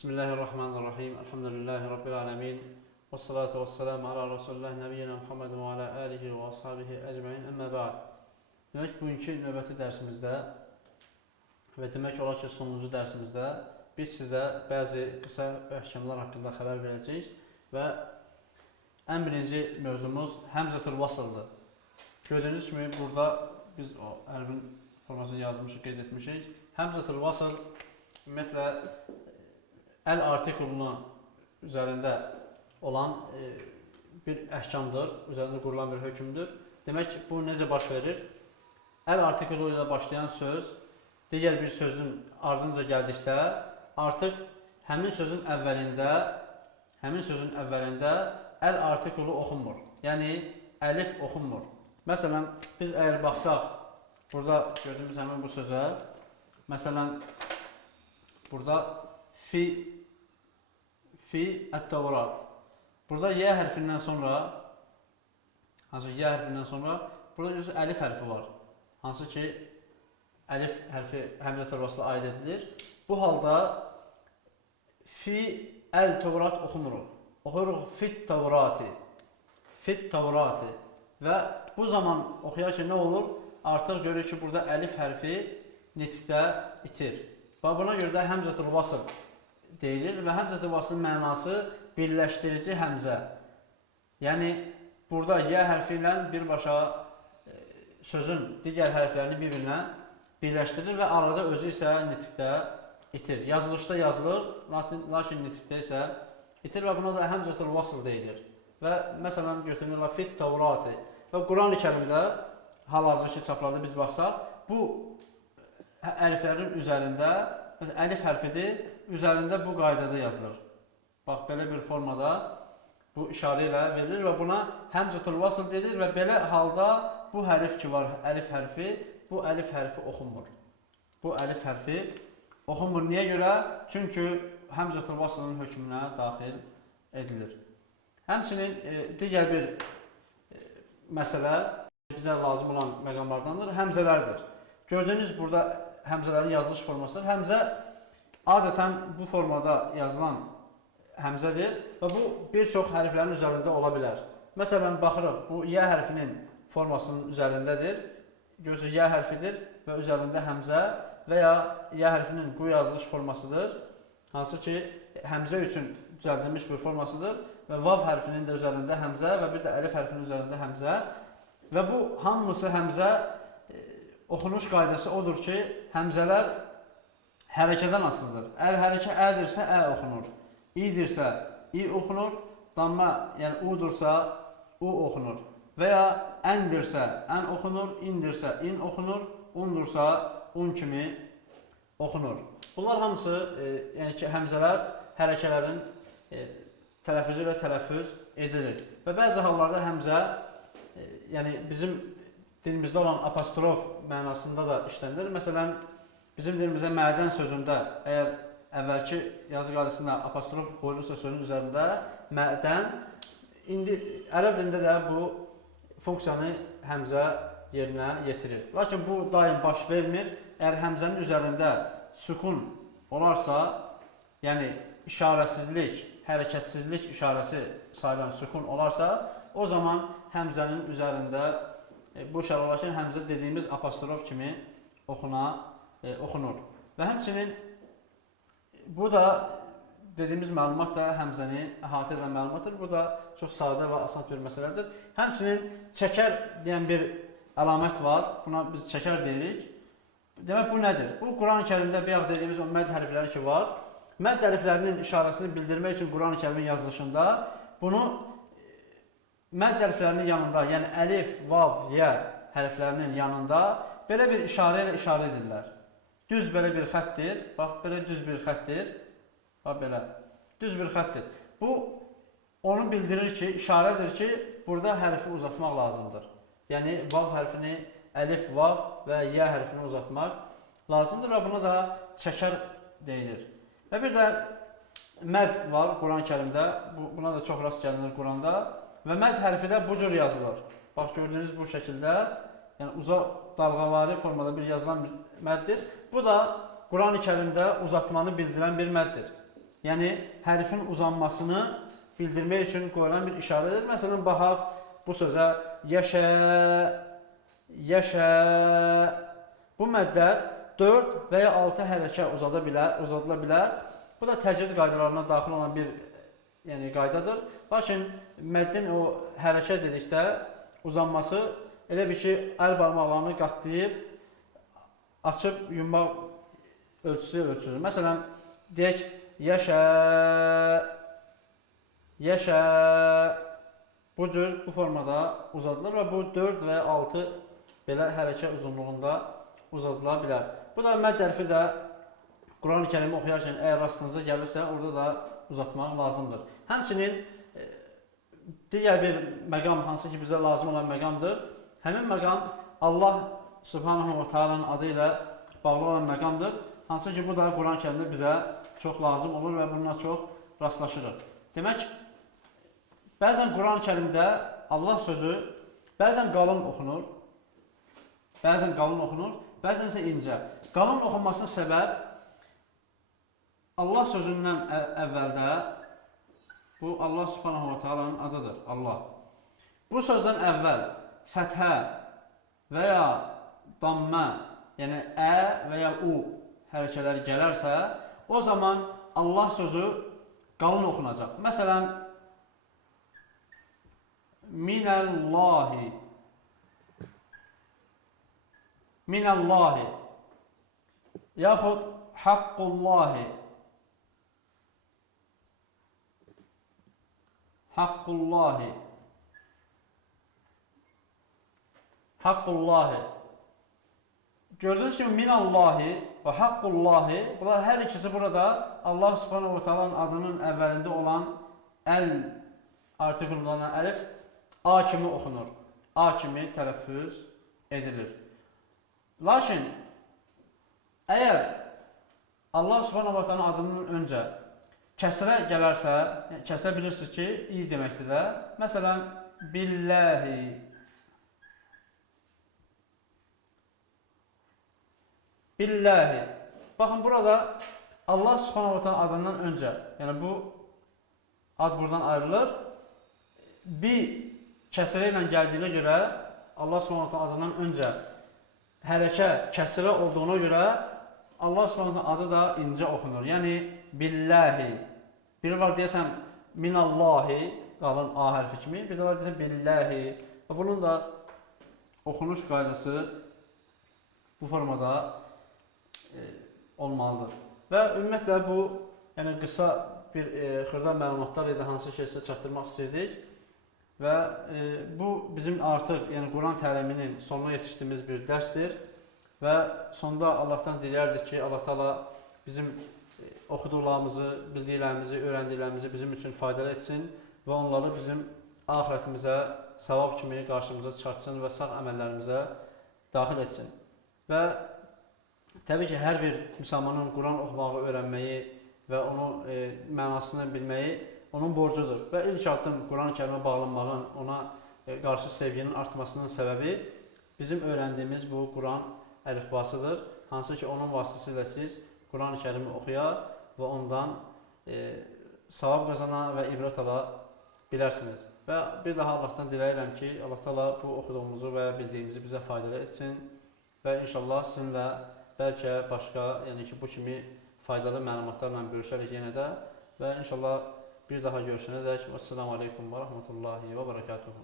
Bismillahirrahmanirrahim. Elhamdülillahi Rabbil alemin. Və salatu və selamu ala Resulullah nəbiyyina Muhammed və ala alihi və ashabihi əcməin. Əmmə ba'd. Demək, bugünkü növbəti dərsimizdə və demək olar ki, sonuncu dərsimizdə biz sizə bəzi qısa əhkamlar haqqında xəbər verəcəyik və ən birinci mövzumuz həmzətül vasıldır. Gördüyünüz kimi burada biz o hərfin formasını yazmışıq, qeyd etmişik. Həmzətül vasıl ümumiyyətlə əl artikulunun üzərində olan bir əhkamdır, üzərində qurulan bir hökmdür. Demək, bu necə baş verir? Əl artikulu ilə başlayan söz digər bir sözün ardınca gəldikdə artıq həmin sözün əvvəlində əl artikulu oxunmur. Yəni, əlif oxunmur. Məsələn, biz əgər baxsaq, burada gördüyümüz həmin bu sözə, məsələn, burada fi ət-Tevrat. Burada Y hərfindən sonra, hansı Y hərfindən sonra, burada görürsünüz əlif hərfi var. Hansı ki, əlif hərfi həmzətül vasıla aid edilir. Bu halda fi əl-Tevrat oxumuruq. Oxuyuruq fit-Tevrati. Fit-Tevrati. Və bu zaman oxuyarkən nə olur? Artıq görürük ki, burada əlif hərfi nitqdə itir. Və buna görə də həmzətül vasıl deyilir və həmzətül vasılın mənası birləşdirici həmzə. Yəni, burada Y hərfi ilə birbaşa sözün digər hərflərini bir-birinə birləşdirir və arada özü isə nitqdə itir. Yazılışda yazılır, lakin nitqdə isə itir və buna da həmzətül vasıl deyilir. Və məsələn, götürülür fit-Tevrati və Quran-ı Kərimdə hal-hazırki çaplarda biz baxsaq, bu əliflərin üzərində, məsələn, əlif hərfidir, üzərində bu qaydada yazılır. Bax, belə bir formada bu işarə ilə verilir və buna həmzətül vasıl deyilir və belə halda bu hərf ki var, əlif hərfi, bu əlif hərfi oxunmur. Bu əlif hərfi oxunmur. Niyə görə? Çünki həmzətül vasılın hökmünə daxil edilir. Həmçinin digər bir məsələ bizə lazım olan məqamlardandır, həmzələrdir. Gördüyünüz burada həmzələrin yazılış formasıdır. Həmzə adətən bu formada yazılan həmzədir və bu bir çox hərflərin üzərində ola bilər. Məsələn, baxırıq, bu Y hərfinin formasının üzərindədir. Görürsünüz, Y hərfidir və üzərində həmzə və ya Y hərfinin bu yazılış formasıdır. Hansı ki, həmzə üçün düzəldilmiş bir formasıdır və Vav hərfinin də üzərində həmzə və bir də əlif hərfinin üzərində həmzə. Və bu hamısı həmzə oxunuş qaydası odur ki, həmzələr hərəkədən asılıdır. Əgər hərəkə ədirsə, ə oxunur. İdirsə, i oxunur. Damma, yəni udursa, u oxunur. Və ya əndirsə, ən oxunur. İndirsə, in oxunur. Undursa, un kimi oxunur. Bunlar hamısı, yəni ki, həmzələr hərəkələrin tələffüzü ilə tələffüz edilir. Və bəzi hallarda həmzə, yəni bizim dilimizdə olan apostrof mənasında da işlənilir. Məsələn, bizim dilimizdə mədən sözündə, əgər əvvəlki yazı qaydasında apostrof qoyulursa sözün üzərində mədən, indi ərəb dilində də bu funksiyanı həmzə yerinə yetirir. Lakin bu daim baş vermir. Əgər həmzənin üzərində sükun olarsa, yəni işarəsizlik, hərəkətsizlik işarəsi sayılan sükun olarsa, o zaman həmzənin üzərində bu işarə olarkən həmzə dediyimiz apostrof kimi oxunur. Və həmçinin bu da dediyimiz məlumat da həmzəni əhatə edən məlumatdır. Bu da çox sadə və asan bir məsələdir. Həmçinin çəkər deyən bir əlamət var. Buna biz çəkər deyirik. Demək, bu nədir? Bu, Quran-ı Kərimdə bayaq dediyimiz o mədd hərfləri ki var. Mədd hərflərinin işarəsini bildirmək üçün Quran-ı Kərimin yazılışında bunu mədd hərflərinin yanında, yəni əlif, vav, yə hərflərinin yanında belə bir işarə ilə işarə edirlər. Düz belə bir xəttir. Bax, belə düz bir xəttir. Bax, belə. Düz bir xəttir. Bu, onu bildirir ki, işarədir ki, burada hərfi uzatmaq lazımdır. Yəni, vav hərfini, əlif, vav və yə hərfini uzatmaq lazımdır və buna da çəkər deyilir. Və bir də məd var Quran-ı Kərimdə. Buna da çox rast gəlinir Quranda. Və məd hərfi də bu cür yazılır. Bax, gördüyünüz bu şəkildə, yəni uzaq dalğavari formada bir yazılan bir məddir. Bu da Quran-ı Kərimdə uzatmanı bildirən bir məddir. Yəni hərfin uzanmasını bildirmək üçün qoyulan bir işarədir. Məsələn, baxaq bu sözə yaşa, yaşa. Bu məddlər 4 və ya 6 hərəkə uzadıla bilər. Bu da təcrid qaydalarına daxil olan bir qaydadır. Lakin məddin o hərəkə dedikdə uzanması elə bir ki, əl barmaqlarını qatlayıb, açıb, yummaq ölçüsü ölçülür. Məsələn, deyək, yaşa, yaşa. Bu cür, bu formada uzadılır və bu 4 və 6 belə hərəkə uzunluğunda uzadıla bilər. Bu da mədd hərfi də Quran-ı Kərimi oxuyarkən əgər rastınıza gəlirsə, orada da uzatmaq lazımdır. Həmçinin digər bir məqam, hansı ki bizə lazım olan məqamdır. Həmin məqam Allah Subhanahu wa Ta'ala'nın adı ilə bağlı olan məqamdır. Hansı ki bu da Quran-ı Kərimdə bizə çox lazım olur və bununla çox rastlaşırıq. Demək, bəzən Quran-ı Kərimdə Allah sözü bəzən qalın oxunur, bəzən isə incə. Qalın oxunmasının səbəb Allah sözündən əvvəldə bu Allah Subhanahu wa Ta'ala'nın adıdır, Allah. Bu sözdən əvvəl fəthə və ya dammə, yəni ə və ya u hərəkələri gələrsə, o zaman Allah sözü qalın oxunacaq. Məsələn, minəllahi, minəllahi, yaxud haqqullahi, haqqullahi, haqqullahi. Gördüğünüz kimi minallahi və haqqullahi, bunlar hər ikisi burada Allah Subhanahu wa Ta'ala'nın adının əvvəlində olan əl artikulundan əlif A kimi oxunur, A kimi tələffüz edilir. Lakin əgər Allah Subhanahu wa Ta'ala'nın adının öncə kəsrə gələrsə, kəsə bilirsiniz ki, i deməkdir də. Məsələn, billahi, billahi. Baxın, burada Allah Subhanahu wa Ta'ala adından öncə, yəni bu ad buradan ayrılır. Bir kəsrə ilə gəldiyinə görə Allah Subhanahu wa Ta'ala adından öncə hərəkə kəsrə olduğuna görə Allah Subhanahu wa Ta'ala adı da incə oxunur. Yəni billahi. Biri var deyəsən minallahi, qalın A hərfi kimi. Bir də var deyəsən billahi. Bunun da oxunuş qaydası bu formada olmalıdır. Və ümumiyyətlə bu qısa bir xırda məlumatlar idi, hansı ki sizə çatdırmaq istəyirdik. Və bu bizim artıq Quran təliminin sonuna yetişdiyimiz bir dərsdir. Və sonda Allahdan diləyərdik ki, Allah Teala bizim oxuduqlarımızı, bildiklərimizi, öyrəndiklərimizi bizim üçün faydalı etsin və onları bizim axirətimizə savab kimi qarşımıza çıxartsın və sağ əməllərimizə daxil etsin. Və təbii ki, hər bir müsəlmanın Quran oxumağı öyrənməyi və onun mənasını bilməyi onun borcudur. Və ilk addım Quran-ı Kərimə bağlanmağın, ona qarşı sevginin artmasının səbəbi bizim öyrəndiyimiz bu Quran əlifbasıdır. Hansı ki, onun vasitəsilə siz Quran-ı Kərimi oxuya və ondan savab qazana və ibrət ala bilərsiniz. Və bir daha Allahdan diləyirəm ki, Allah Teala bu oxuduğumuzu və bildiyimizi bizə faydalı etsin və inşallah sizinlə bəlkə başqa, yəni ki, bu kimi faydalı məlumatlarla görüşərik yenə də və inşallah bir daha görüşənədək. Vəssalamu aleykum və rəhmətullahi və bərəkatuhu.